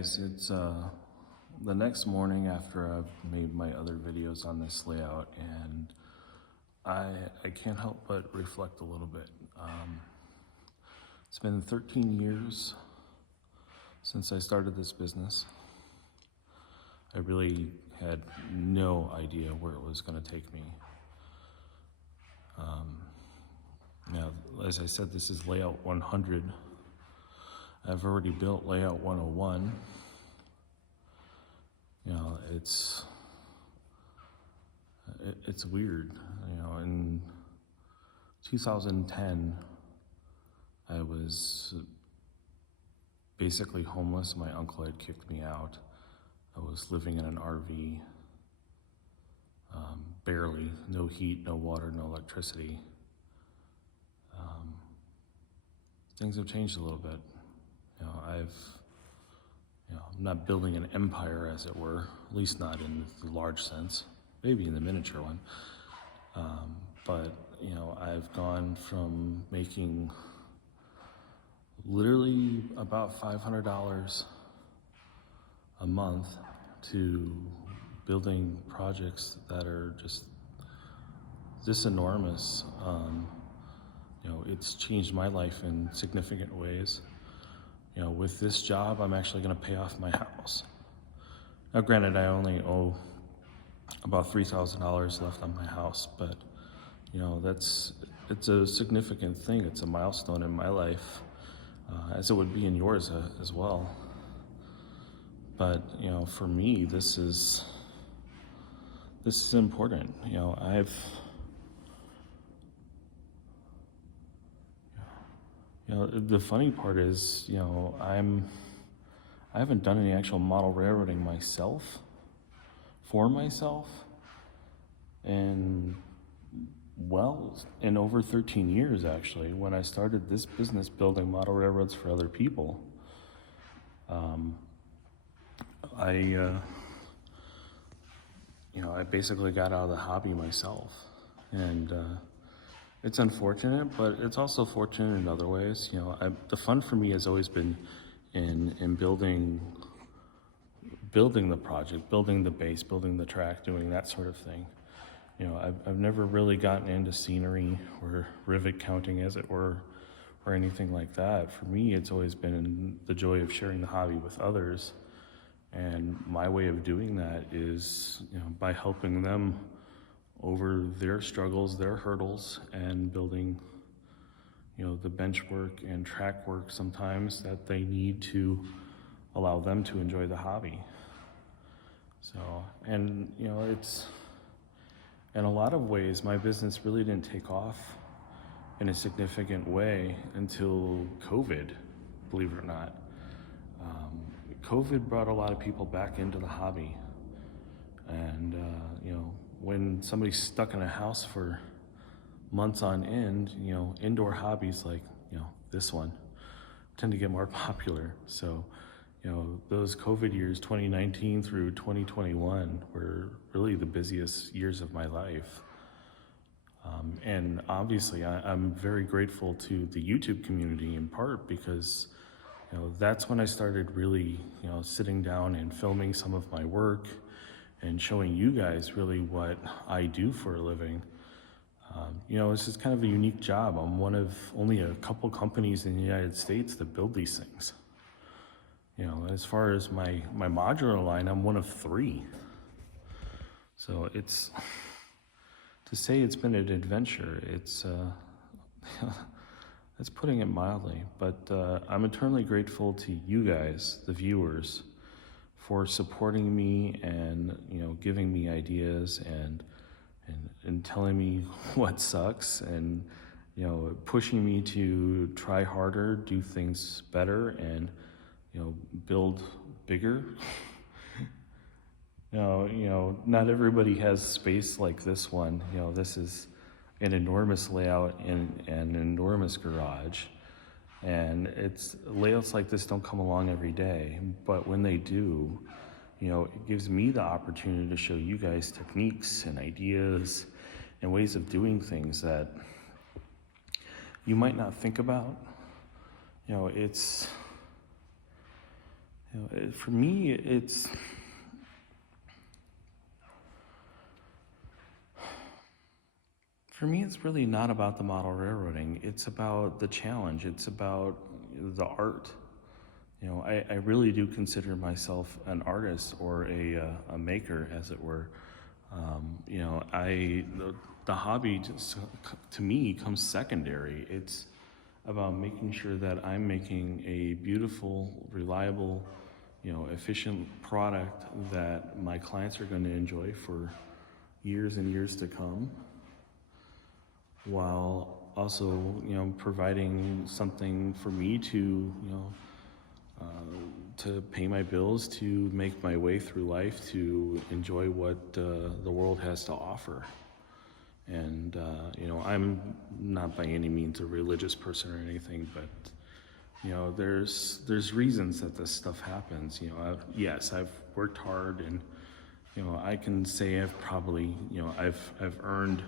guys, it's the next morning after I've made my other videos on this layout, and I can't help but reflect a little bit. It's been 13 years since I started this business. I really had no idea where it was going to take me. Now, as I said, this is layout 100. I've already built layout 101. You know, it's weird. You know, in 2010, I was basically homeless. My uncle had kicked me out. I was living in an RV, barely, no heat, no water, no electricity. Things have changed a little bit. You know, I'm not building an empire, as it were, at least not in the large sense, maybe in the miniature one. But, you know, I've gone from making literally about $500 a month to building projects that are just this enormous. You know, it's changed my life in significant ways. You know, with this job, I'm actually going to pay off my house. Now, granted, I only owe about $3,000 left on my house, but you know, it's a significant thing. It's a milestone in my life, as it would be in yours as well. But you know, for me, this is important. You know, the funny part is, you know, I haven't done any actual model railroading for myself, in over 13 years, actually. When I started this business building model railroads for other people, I basically got out of the hobby myself, and it's unfortunate, but it's also fortunate in other ways. You know, the fun for me has always been in building the project, building the base, building the track, doing that sort of thing. You know, I've never really gotten into scenery or rivet counting, as it were, or anything like that. For me, it's always been the joy of sharing the hobby with others. And my way of doing that is, you know, by helping them over their struggles, their hurdles, and building, you know, the bench work and track work sometimes that they need to allow them to enjoy the hobby. So, and you know, it's, in a lot of ways, my business really didn't take off in a significant way until COVID, believe it or not. COVID brought a lot of people back into the hobby. And, you know, when somebody's stuck in a house for months on end, you know, indoor hobbies like, you know, this one tend to get more popular. So, you know, those COVID years, 2019 through 2021, were really the busiest years of my life. And obviously, I'm very grateful to the YouTube community, in part because, you know, that's when I started really, you know, sitting down and filming some of my work and showing you guys really what I do for a living. You know, it's just kind of a unique job. I'm one of only a couple companies in the United States that build these things. You know, as far as my modular line, I'm one of 3. So it's, to say it's been an adventure, it's putting it mildly. But I'm eternally grateful to you guys, the viewers, for supporting me and, you know, giving me ideas and telling me what sucks, and, you know, pushing me to try harder, do things better, and, you know, build bigger. You know, not everybody has space like this one. You know, this is an enormous layout in an enormous garage. And layouts like this don't come along every day, but when they do, you know, it gives me the opportunity to show you guys techniques and ideas and ways of doing things that you might not think about. You know, For me, it's really not about the model railroading. It's about the challenge. It's about the art. I really do consider myself an artist or a maker, as it were. The hobby just, to me, comes secondary. It's about making sure that I'm making a beautiful, reliable, efficient product that my clients are going to enjoy for years and years to come, while also, providing something for me to, to pay my bills, to make my way through life, to enjoy what the world has to offer. And, I'm not by any means a religious person or anything, but, there's reasons that this stuff happens. Yes, I've worked hard, and, I can say I've probably, I've earned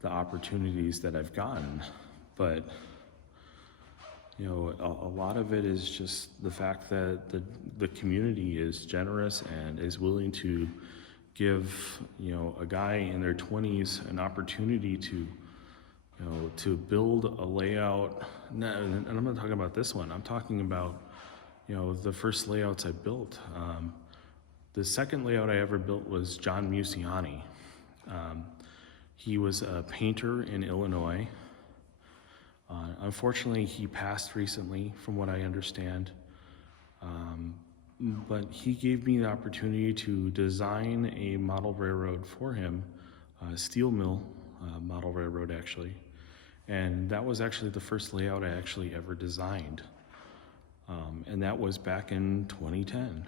the opportunities that I've gotten, but a lot of it is just the fact that the community is generous and is willing to give a guy in their 20s an opportunity to build a layout. And I'm not talking about this one. I'm talking about the first layouts I built. The second layout I ever built was John Musiani. He was a painter in Illinois. Unfortunately, he passed recently, from what I understand. But he gave me the opportunity to design a model railroad for him, a steel mill model railroad, actually. And that was actually the first layout I actually ever designed. And that was back in 2010.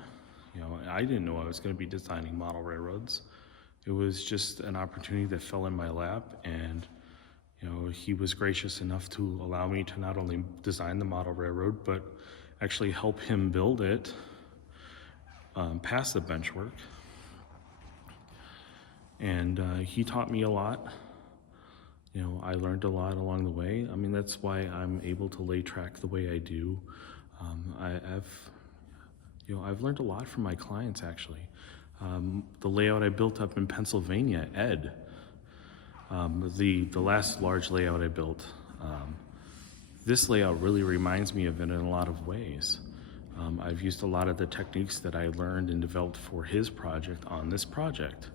I didn't know I was going to be designing model railroads. It was just an opportunity that fell in my lap, and he was gracious enough to allow me to not only design the model railroad, but actually help him build it, pass the bench work. And he taught me a lot. I learned a lot along the way. I mean, that's why I'm able to lay track the way I do. I've learned a lot from my clients, actually. The layout I built up in Pennsylvania, Ed, the last large layout I built, this layout really reminds me of it in a lot of ways. I've used a lot of the techniques that I learned and developed for his project on this project.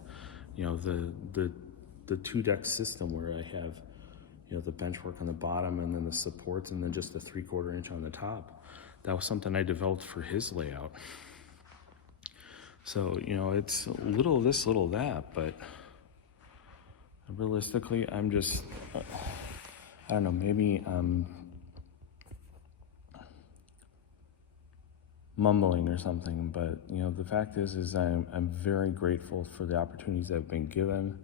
The two-deck system where I have, the benchwork on the bottom and then the supports and then just the 3/4 inch on the top. That was something I developed for his layout. So, it's a little this, little that, but realistically, I'm just, I don't know, maybe I'm mumbling or something, but, the fact is I'm very grateful for the opportunities I've been given,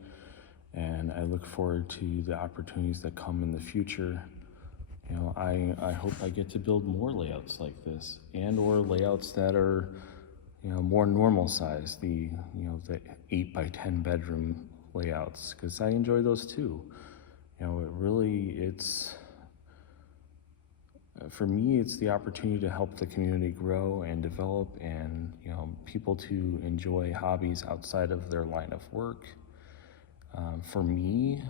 and I look forward to the opportunities that come in the future. I hope I get to build more layouts like this, and or layouts that are, more normal size, the 8 by 10 bedroom layouts, because I enjoy those too. For me, it's the opportunity to help the community grow and develop, and people to enjoy hobbies outside of their line of work. For me,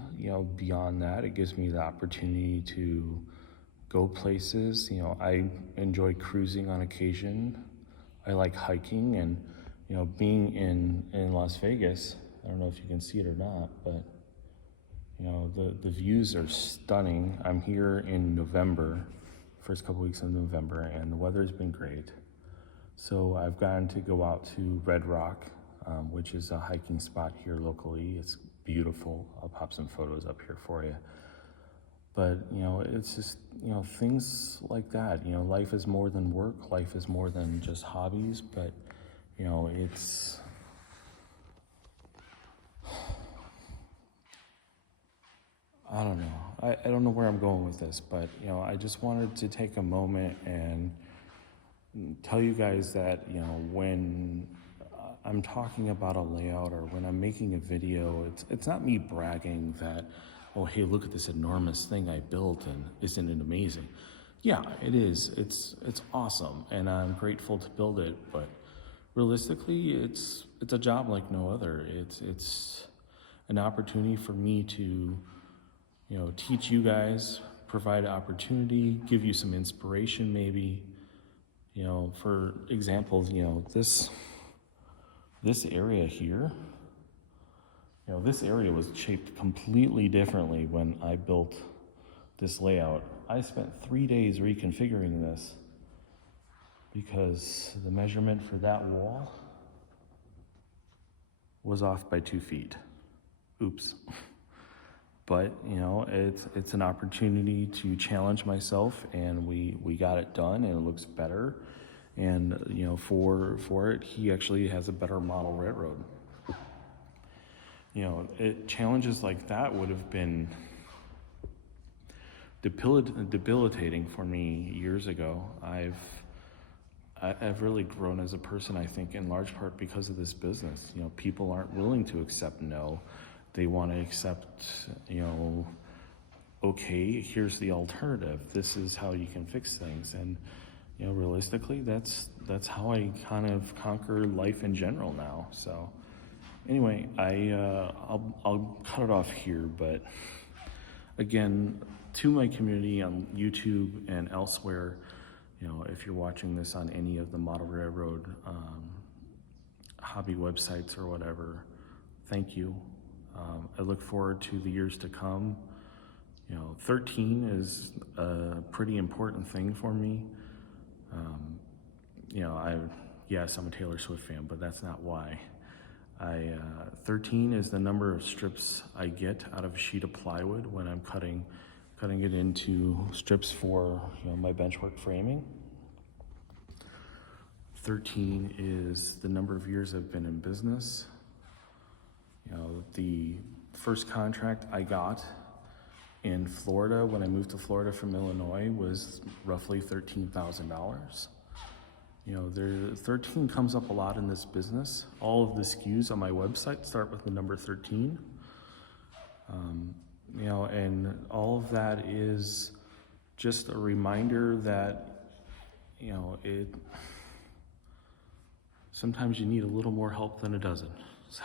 beyond that, it gives me the opportunity to go places. I enjoy cruising on occasion. I like hiking, and being in Las Vegas, I don't know if you can see it or not, but the views are stunning. I'm here in November, first couple weeks of November, and the weather's been great. So I've gotten to go out to Red Rock, which is a hiking spot here locally. It's beautiful. I'll pop some photos up here for you. But, it's just, things like that. Life is more than work. Life is more than just hobbies. But, it's... I don't know. I don't know where I'm going with this, but, I just wanted to take a moment and tell you guys that, when I'm talking about a layout or when I'm making a video, it's not me bragging that, oh, hey, look at this enormous thing I built and isn't it amazing? Yeah, it is. It's awesome, and I'm grateful to build it. But realistically, it's a job like no other. It's an opportunity for me to, teach you guys, provide opportunity, give you some inspiration, maybe. For example, this area here. This area was shaped completely differently when I built this layout. I spent 3 days reconfiguring this because the measurement for that wall was off by 2 feet. Oops. But it's an opportunity to challenge myself, and we got it done, and it looks better. And for it, he actually has a better model railroad. Challenges like that would have been debilitating for me years ago. I've really grown as a person, I think, in large part because of this business. People aren't willing to accept no. They want to accept, okay, here's the alternative. This is how you can fix things. And, realistically, that's how I kind of conquer life in general now. So anyway, I'll cut it off here, but again, to my community on YouTube and elsewhere, if you're watching this on any of the model railroad hobby websites or whatever, thank you. I look forward to the years to come. 13 is a pretty important thing for me. Yes, I'm a Taylor Swift fan, but that's not why. 13 is the number of strips I get out of a sheet of plywood when I'm cutting it into strips for my benchwork framing. 13 is the number of years I've been in business. The first contract I got in Florida when I moved to Florida from Illinois was roughly $13,000. 13 comes up a lot in this business. All of the SKUs on my website start with the number 13. And all of that is just a reminder that, sometimes you need a little more help than a dozen. So,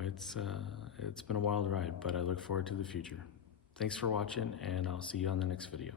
it's been a wild ride, but I look forward to the future. Thanks for watching, and I'll see you on the next video.